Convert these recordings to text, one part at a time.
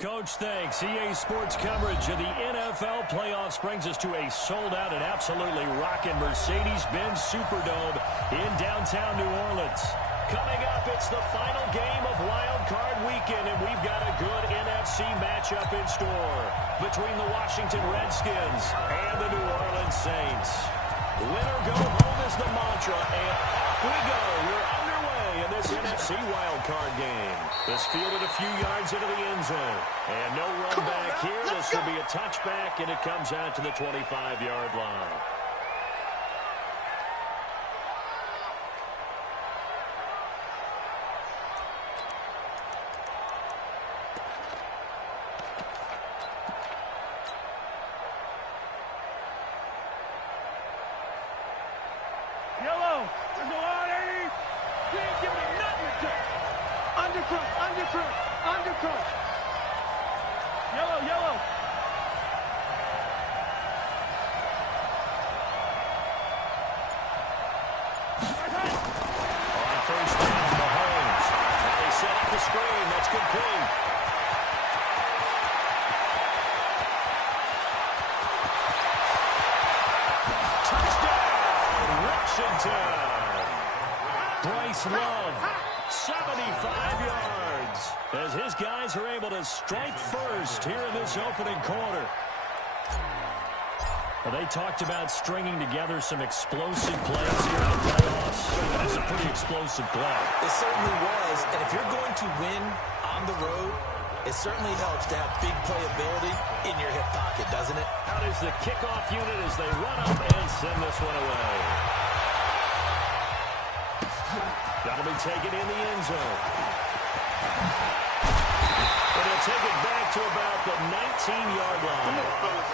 Coach, thanks. EA Sports coverage of the NFL playoffs brings us to a sold-out and absolutely rocking Mercedes-Benz Superdome in downtown New Orleans. Coming up, it's the final game of Wild Card Weekend, and we've got a good NFC matchup in store between the Washington Redskins and the New Orleans Saints. Win or go home is the mantra, and off we go. We're underway in this NFC Wild Card game. This fielded a few yards into the end zone. And no run back here. This will be a touchback, and it comes out to the 25-yard line. Yellow, there's no R80. You ain't giving him nothing to do. Undercrunch, undercrunch, undercrunch. Yellow, yellow. On first down, Mahomes. Now they set up the screen. That's complete. Bryce Love, 75 yards, as his guys are able to strike first here in this opening quarter. Well, they talked about stringing together some explosive plays here in the playoffs. That is a pretty explosive play. It certainly was, and if you're going to win on the road, it certainly helps to have big playability in your hip pocket, doesn't it? Out is the kickoff unit as they run up and send this one away. That'll be taken in the end zone. And they'll take it back to about the 19-yard line. Come on, fellas.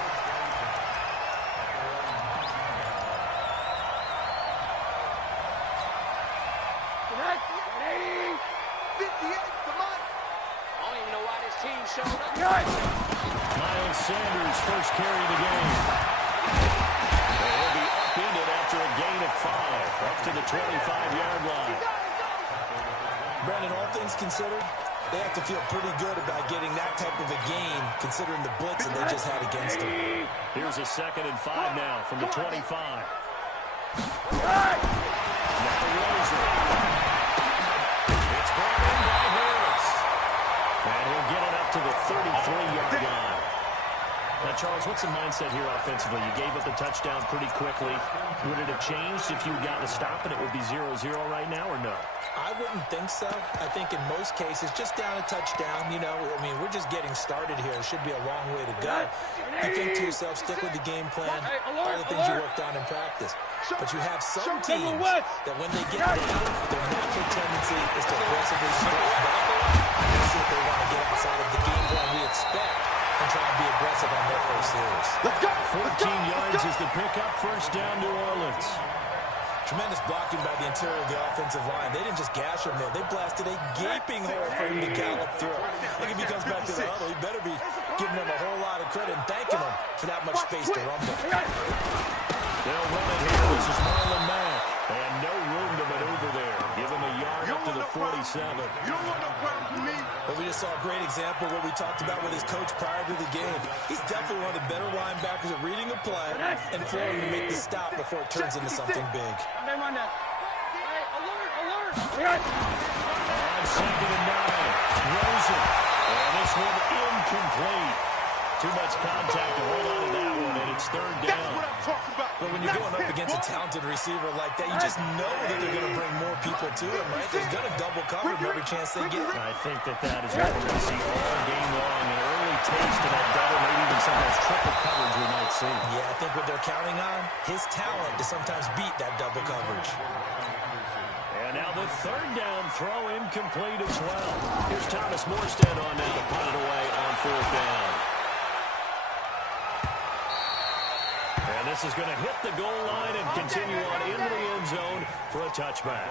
Miles Sanders, first carry of the game. And he'll be upended after a gain of 5, up to the 25-yard line. Brandon, all things considered, they have to feel pretty good about getting that type of a game, considering the blitz that they just had against them. Here's a 2nd and 5 now from the 25. Now Rosen. It's brought in by Harris. And he'll get it up to the 33-yard line. Now, Charles, what's the mindset here offensively? You gave up the touchdown pretty quickly. Would it have changed if you had gotten a stop and it would be 0-0 right now, or no? I wouldn't think so. I think in most cases, just down a touchdown, you know, I mean, we're just getting started here. It should be a long way to go. You think to yourself, stick with the game plan, all the things you worked on in practice. But you have some teams that when they get down, their natural tendency is to aggressively strike back. Let's see if they want to get outside of the game plan we expect and try and be aggressive on their first series. Let's go! 14 yards is the pickup, first down, New Orleans. Tremendous blocking by the interior of the offensive line. They didn't just gash him there. They blasted a gaping hole for him to gallop through. I think if he comes back to the huddle, he better be giving them a whole lot of credit and thanking them for that much space to rumble. They'll run it here. This is Marlon Mack. And no room to maneuver there. Give him a yard up to the 47. You don't want no problem from me. But we just saw a great example of what we talked about with his coach prior to the game. He's definitely one of the better linebackers at reading a play and flowing to make the stop before it turns into something big. Run that. Hey, alert, alert. On 2nd and 9. Rosen. And this one incomplete. Too much contact to hold on to that one, and it's 3rd down. That's what I'm talking about. But when you're going up against a talented receiver like that, you just know that they're going to bring more people to him, right? They're going to double cover him every chance they get. I think that is what we're going to see all game long. An early taste of that double, maybe even sometimes triple coverage we might see. Yeah, I think what they're counting on, his talent to sometimes beat that double coverage. And now the 3rd down throw incomplete as well. Here's Thomas Morstead on now to punt it away on 4th down. And this is going to hit the goal line and continue on into the end zone for a touchback.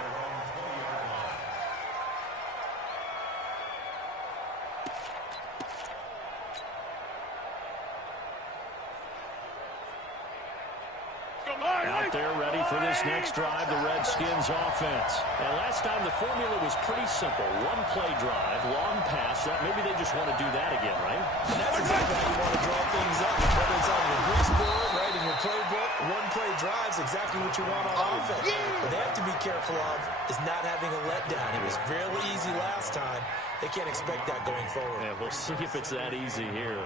Go. Out there ready for this next drive, the Redskins offense. And last time the formula was pretty simple. One play drive, long pass. Maybe they just want to do that again, right? And that's exactly how you want to draw things up. Whether it's on your grease board, right, in your playbook, one play drive is exactly what you want on offense. What they have to be careful of is not having a letdown. It was fairly easy last time. They can't expect that going forward. Yeah, we'll see if it's that easy here.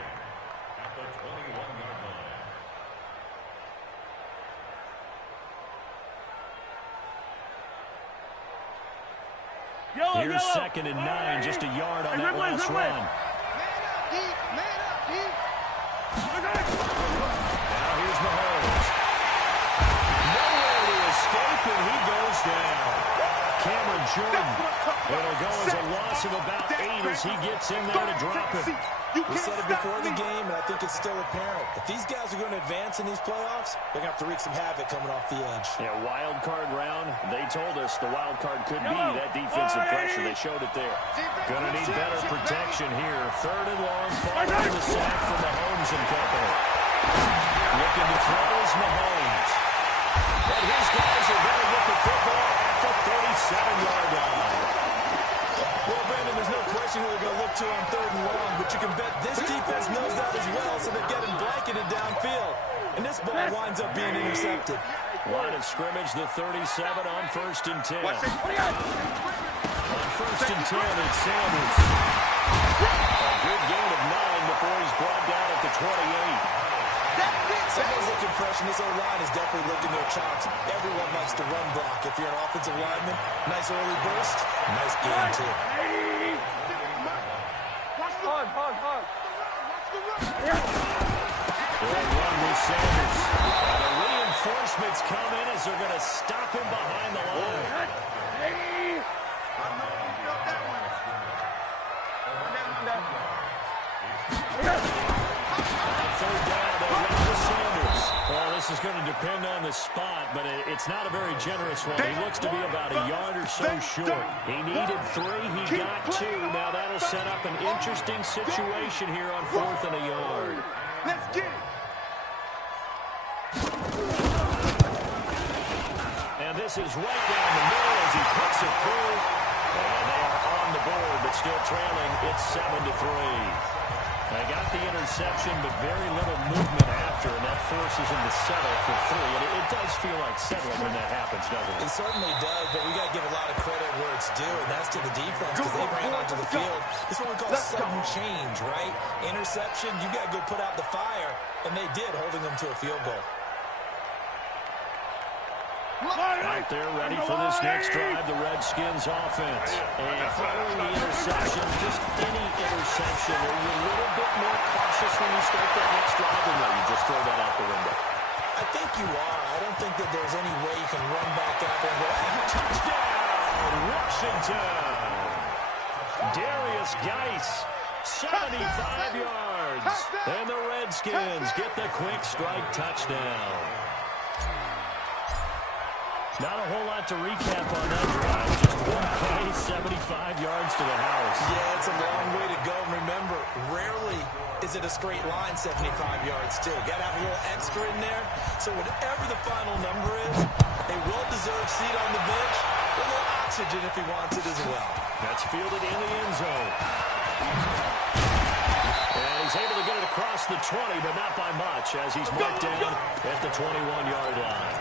Here's 2nd and 9, just a yard on that last run. Man up, deep. Now here's Mahomes. Nowhere to escape, and he goes down. Cameron Jordan. It'll go as a loss of about 8 as he gets in there to drop it. We said it before the game, and I think it's still apparent. If these guys are going to advance in these playoffs, they're going to have to wreak some havoc coming off the edge. Yeah, wild card round. They told us the wild card could be that defensive pressure. They showed it there. Going to need better protection here. 3rd and long, following the sack from Mahomes and company. Looking to throw is Mahomes. And his guys are going to get the football at the 37-yard line. Well, Brandon, there's no question who they're going to look to on 3rd and long, but you can bet this defense knows that as well, so they're getting blanketed downfield. And this ball winds up being intercepted. Line of scrimmage, the 37 on 1st and 10. On 1st and 10, it's Sanders. A good gain of 9 before he's brought down at the 28. Someone's looking fresh, and this O-line is definitely looking their chops. Everyone likes to run block. If you're an offensive lineman, nice early burst, nice gain, too. Good run with Sanders. And the reinforcements come in as they're going to stop him behind the line. Third down, they run with Sanders. Well, this is going to depend on the spot, but it's not a very generous one. He looks to be about a yard or so short. He needed 3, he got 2. Now that'll set up an interesting situation here on 4th and a yard. Let's get it. And this is right down the middle as he puts it through. And they are on the board, but still trailing. It's 7-3. They got the interception, but very little movement after, and that forces him to settle for 3. And it does feel like settling when that happens, doesn't it? It certainly does, but we got to give a lot of credit where it's due, and that's to the defense because they ran onto the field. This is what we call sudden change, right? Interception, you got to go put out the fire, and they did, holding them to a field goal. Out there ready for this next drive, the Redskins offense. And following the interception, just any interception, are you a little bit more cautious when you start that next drive, or no, you just throw that out the window? I think you are. I don't think that there's any way you can run back out there and go, Touchdown, Washington! Darius Geis, 75 yards. And the Redskins get the quick strike touchdown. Not a whole lot to recap on that drive. Just one play, 75 yards to the house. Yeah, it's a long way to go. Remember, rarely is it a straight line 75 yards, too. Got to have a little extra in there. So whatever the final number is, a well-deserved seat on the bench, a little oxygen if he wants it as well. That's fielded in the end zone. And he's able to get it across the 20, but not by much, as he's marked down at the 21-yard line.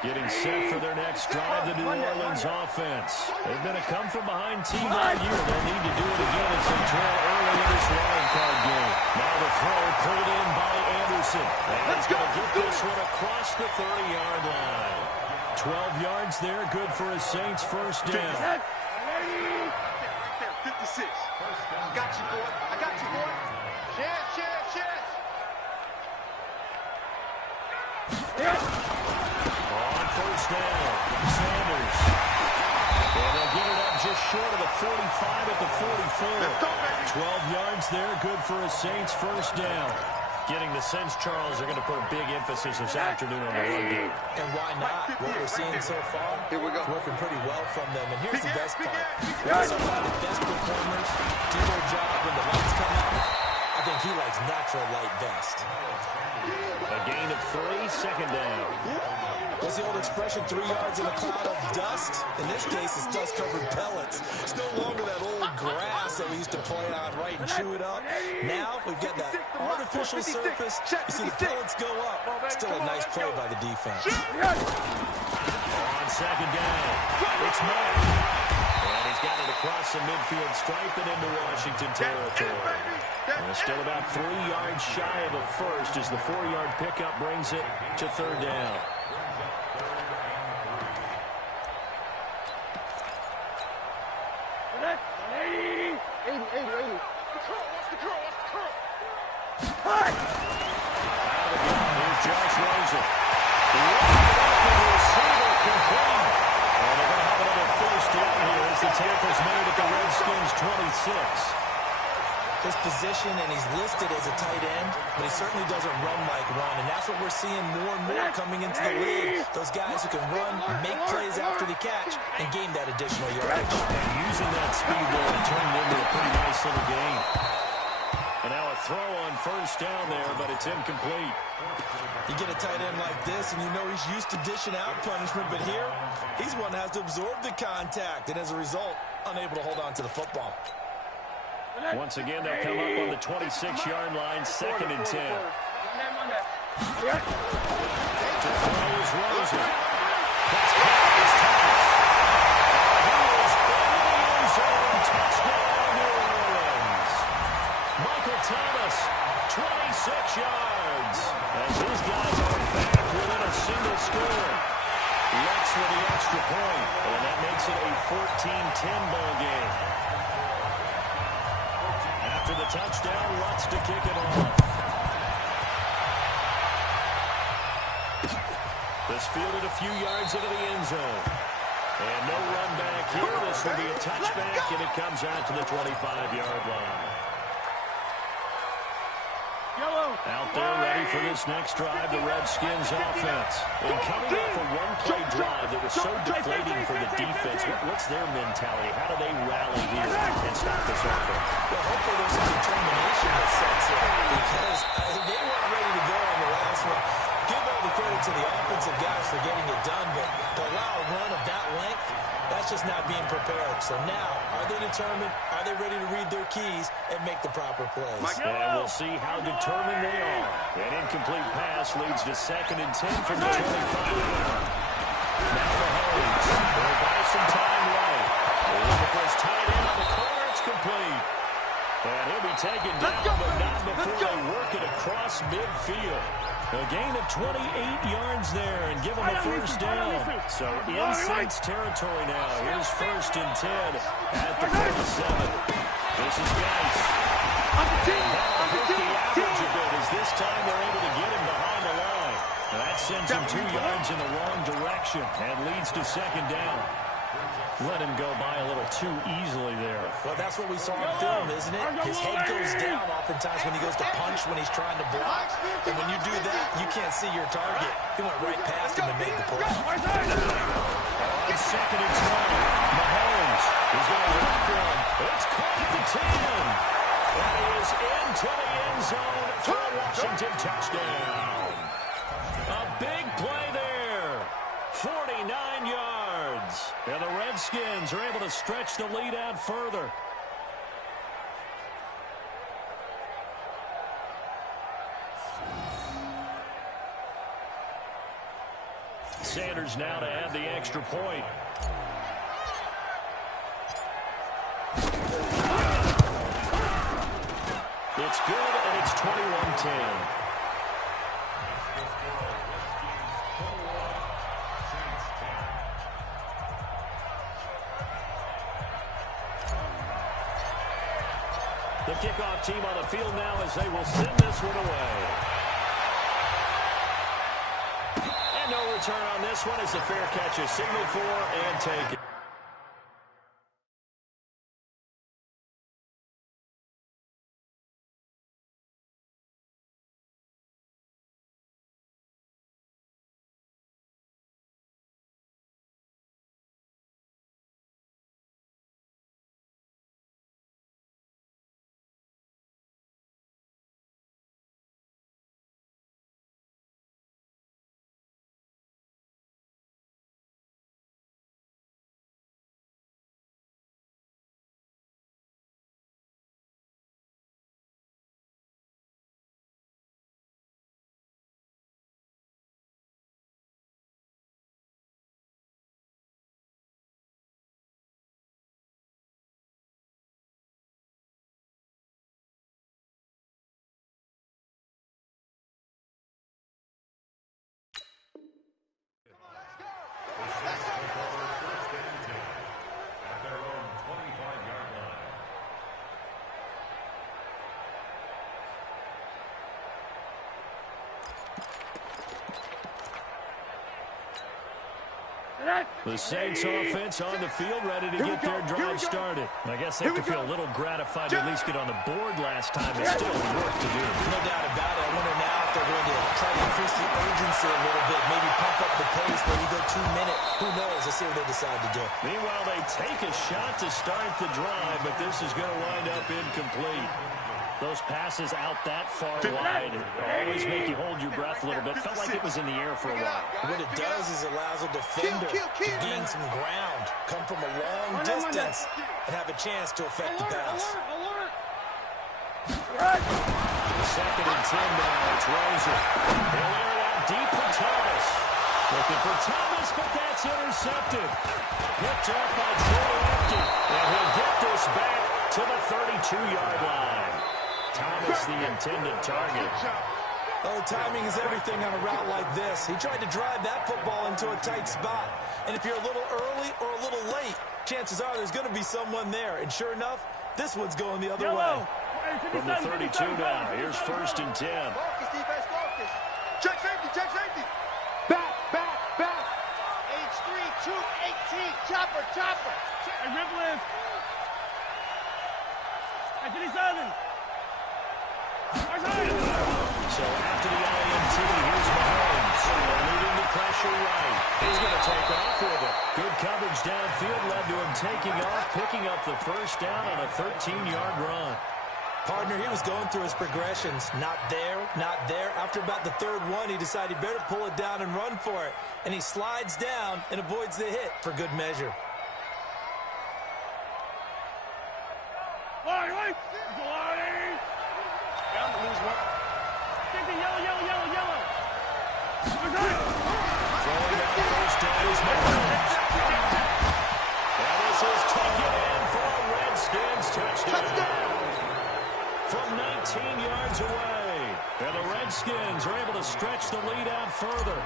Getting set for their next drive, the New Orleans offense. They've been a come-from-behind team all year. They'll need to do it again as they trail early in this wildcard game. Now the throw pulled in by Anderson. And he's going to get this one across the 30-yard line. 12 yards there, good for a Saints first down. 56. I got you, boy. I got you, boy. Chance. On first down, Sanders. And they'll get it up just short of the 45 at the 44. 12 yards there, good for a Saints first down. Getting the sense, Charles, are going to put a big emphasis this afternoon on the run game. And why not? What we're seeing so far, it's working pretty well from them. And here's the best part. We also have the best performers do their job natural light vest. A gain of 3, second down. What's the old expression, 3 yards in a cloud of dust? In this case, it's dust-covered pellets. It's no longer that old grass that we used to play on, right, and chew it up. Now we've got that artificial surface. You see the pellets go up. Still a nice play by the defense. On second down, it's Matt. And he's got it across the midfield stripe and into Washington territory. And still about 3 yards shy of a first as the 4-yard pickup brings it to third down. Here's Josh Rosen. Receiver complete. And they're going to have another first down here as the tackle's made at the Redskins' 26. His position, and he's listed as a tight end, but he certainly doesn't run like one, and that's what we're seeing more and more coming into the league. Those guys who can run, make plays after the catch, and gain that additional yardage. And using that speed there and turning it into a pretty nice little gain. And now a throw on first down there, but it's incomplete. You get a tight end like this, and you know he's used to dishing out punishment, but here, he's one that has to absorb the contact, and as a result, unable to hold on to the football. Once again, they'll come up on the 26-yard line, 2nd and 10. To throw is Rosen. That's caught is Thomas. He is into the end zone. Touchdown, New Orleans. Michael Thomas, 26 yards. As his guys are back within a single score. Lux with the extra point, and that makes it a 14-10 ball game. After the touchdown, Lutz to kick it off. This fielded a few yards into the end zone. And no run back here. This will be a touchback, and it comes out to the 25-yard line. Out there ready for this next drive, the Redskins offense. And coming off a one-play drive that was so deflating for the defense, what's their mentality? How do they rally here and stop this offense? Well, hopefully there's some determination that sets in because they weren't ready to go on the last one. Give all the credit to the offensive guys for getting it done, but to allow a run of that length, that's just not being prepared. So now, are they determined? Are they ready to read their keys and make the proper plays? And we'll see how determined they are. An incomplete pass leads to 2nd and 10 from the 25. Now Mahomes will buy some time right. Looking for his tight end on the corner. It's complete. And he'll be taken down, but not before they work it across midfield. A gain of 28 yards there and give him a first down. So in Saints territory now. Here's 1st and 10 at the 47. This is Geis. That'll hurt the average a bit as this time they're able to get him behind the line. That sends him 2 yards in the wrong direction and leads to 2nd down. Let him go by a little too easily there. Well, that's what we saw on film, isn't it? His head goes down oftentimes when he goes to punch, when he's trying to block. And when you do that, you can't see your target. He went right past him and made the play. On 2nd and 20, Mahomes is going to walk one. It's caught at the 10. That is into the end zone for a Washington touchdown. A big play there. 49 yards. And the Redskins are able to stretch the lead out further. Sanders now to add the extra point. It's good, and it's 21-10. The kickoff team on the field now as they will send this one away. And no return on this one as the fair catch is signaled for and taken. The Saints offense on the field, ready to get their drive started. I guess they have to feel a little gratified to at least get on the board last time. There's still work to do. No doubt about it. I wonder now if they're going to try to increase the urgency a little bit, maybe pump up the pace, maybe go 2 minutes. Who knows? Let's see what they decide to do. Meanwhile, they take a shot to start the drive, but this is going to wind up incomplete. Those passes out that far wide always make you hold your breath a little bit. Felt like it was in the air for a while. What it does is it allows a defender to gain some ground, come from a long distance, and have a chance to affect the pass. Second and 10 now. It's Rosen. He'll air it out deep for Thomas. Looking for Thomas, but that's intercepted. Picked up by Troy Apke. And he'll get this back to the 32-yard line. Thomas, the intended target. Oh, timing is everything on a route like this. He tried to drive that football into a tight spot. And if you're a little early or a little late, chances are there's going to be someone there. And sure enough, this one's going the other way. From the 32 now, here's first and 10. Check safety. Back. H3, 218, chopper. Hey, Ripple is. Hey, 57. So after the INT, here's Mahomes. Leading the pressure right. He's going to take off with it. Good coverage downfield led to him taking off, picking up the first down on a 13-yard run. Partner, he was going through his progressions. Not there. After about the third one, he decided he better pull it down and run for it. And he slides down and avoids the hit for good measure. From 19 yards away. And the Redskins are able to stretch the lead out further.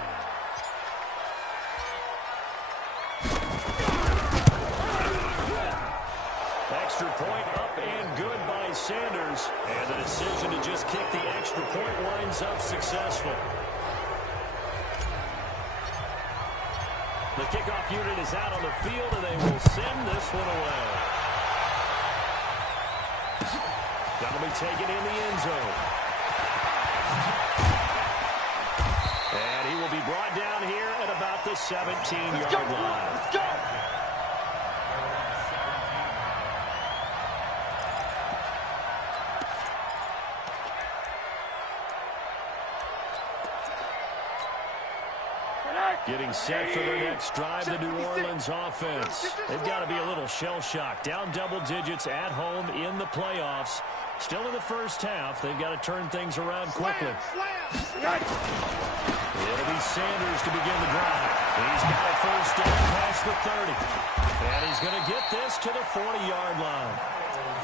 Extra point up and good by Sanders. And the decision to just kick the extra point winds up successful. The kickoff unit is out on the field, and they will send this one away. That'll be taken in the end zone. And he will be brought down here at about the 17-yard line. Let's go! Getting set for their next drive, the New Orleans offense. They've got to be a little shell-shocked. Down double digits at home in the playoffs. Still in the first half. They've got to turn things around quickly. It'll be Sanders to begin the drive. He's got a first down past the 30. And he's going to get this to the 40-yard line.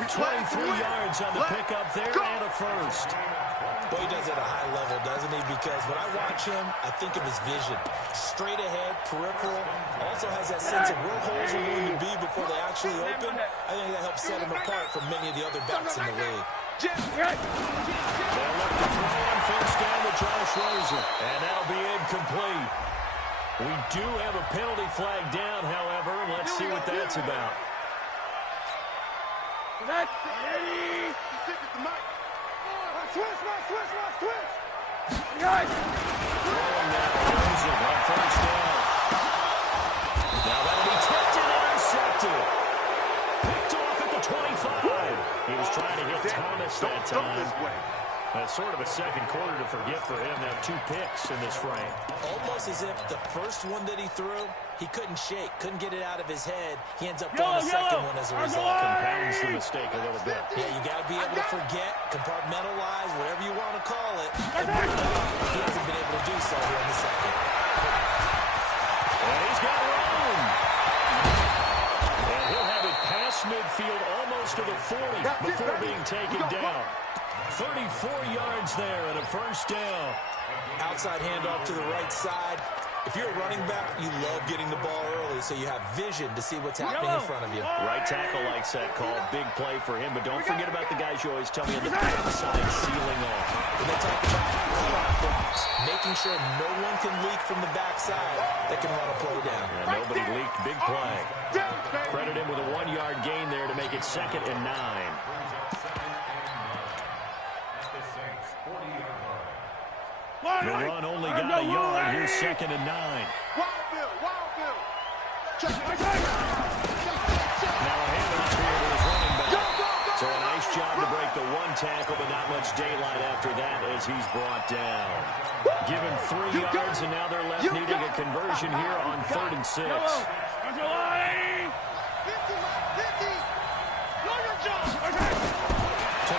23 yards on the pickup there and a first. Well, he does it at a high level, doesn't he? Because when I watch him, I think of his vision. Straight ahead, peripheral. Also has that sense of where holes are going to be before they actually open. I think that helps set him apart from many of the other backs in the league. They'll look to throw on first down to Josh Rosen. And that'll be incomplete. We do have a penalty flag down, however. Let's see what that's about. Switch! Throwing now, Rosen on first down. Now that'll be tipped and intercepted. Picked off at the 25. He was trying to hit Thomas that time. That's sort of a second quarter to forget for him. Now 2 picks in this frame. Almost as if the first one that he threw, he couldn't shake, couldn't get it out of his head. He ends up throwing the second one as a result. Compounds the mistake a little bit. Yeah, you got to be able to forget, compartmentalize, whatever you want to call it. He hasn't been able to do so here in the second. And he's got room. And he'll have it past midfield almost to the 40 before being taken down. 34 yards there and a first down. Outside handoff to the right side. If you're a running back, you love getting the ball early so you have vision to see what's happening in front of you. Right tackle likes that call. Big play for him. But don't forget about the guys you always tell me on the backside sealing off. When they talk about cutoff blocks, making sure no one can leak from the backside that can run a play down. Yeah, nobody leaked. Big play. Credit him with a 1-yard gain there to make it 2nd and 9. The run only got a yard. Here's 2nd and 9. Check it. Now a handoff here to his running back. So a nice job to break the 1 tackle, but not much daylight after that as he's brought down. Give him 3 yards, and now they're left needing a conversion here on 3rd and 6. To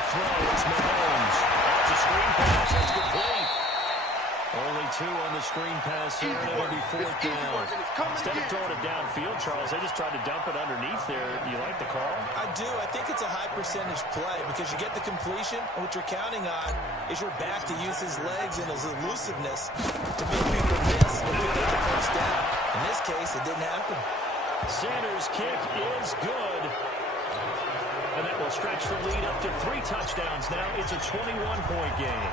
throw, it's Mahomes. That's a screen pass. That's complete. Only 2 on the screen pass here, and it'll be 4th down. Instead of throwing it downfield, Charles, they just tried to dump it underneath there. Do you like the call? I do. I think it's a high-percentage play because you get the completion, and what you're counting on is your back to use his legs and his elusiveness to make people miss and pick up the first down. In this case, it didn't happen. Sanders' kick is good. And that will stretch the lead up to 3 touchdowns now. It's a 21-point game.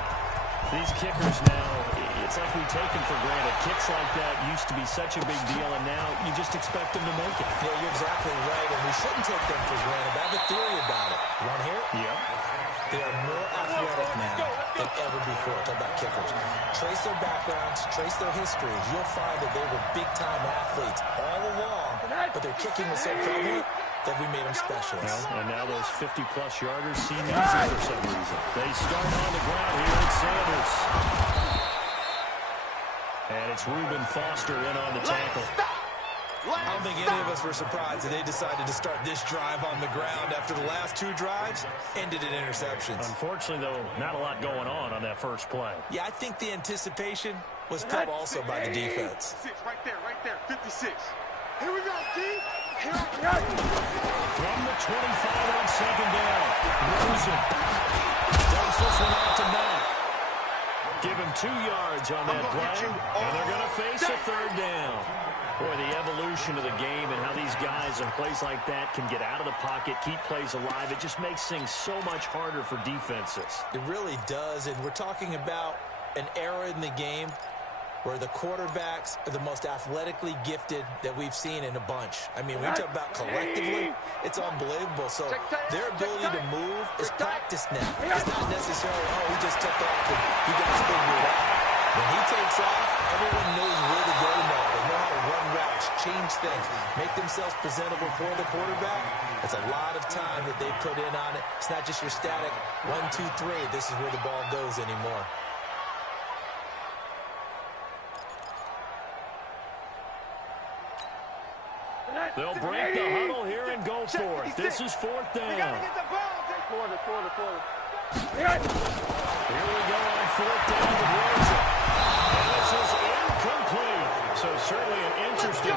These kickers now, it's like we take them for granted. Kicks like that used to be such a big deal, and now you just expect them to make it. Yeah, you're exactly right, and we shouldn't take them for granted. I have a theory about it. You want to hear it? Yeah. They are more athletic now than ever before. Talk about kickers. Trace their backgrounds, trace their histories. You'll find that they were big-time athletes all along, but their kicking was so prevalent that we made them specialists. Well, and now those 50-plus yarders seem easy for some reason. They start on the ground here. It's Sanders. And it's Reuben Foster in on the tackle. I don't think any of us were surprised that they decided to start this drive on the ground after the last 2 drives ended in interceptions. Unfortunately, though, not a lot going on that first play. Yeah, I think the anticipation was felt also by the defense. Right there, 56. Here we go, D. From the 25 on 2nd down, Rosen dumps this one out to Mack. Give him 2 yards on that play, and they're going to face a 3rd down. Boy, the evolution of the game and how these guys in plays like that can get out of the pocket, keep plays alive, it just makes things so much harder for defenses. It really does, and we're talking about an era in the game where the quarterbacks are the most athletically gifted that we've seen in a bunch. I mean, we talk about collectively, it's unbelievable. So their ability to move is practiced now. It's not necessarily, oh, he just took off and he got figured out. When he takes off, everyone knows where to go now. They know how to run routes, change things, make themselves presentable for the quarterback. It's a lot of time that they put in on it. It's not just your static 1, 2, 3. This is where the ball goes anymore. They'll break the huddle here and go for it. This is 4th down. Here we go on 4th down with Rosen. And this is incomplete. So certainly an interesting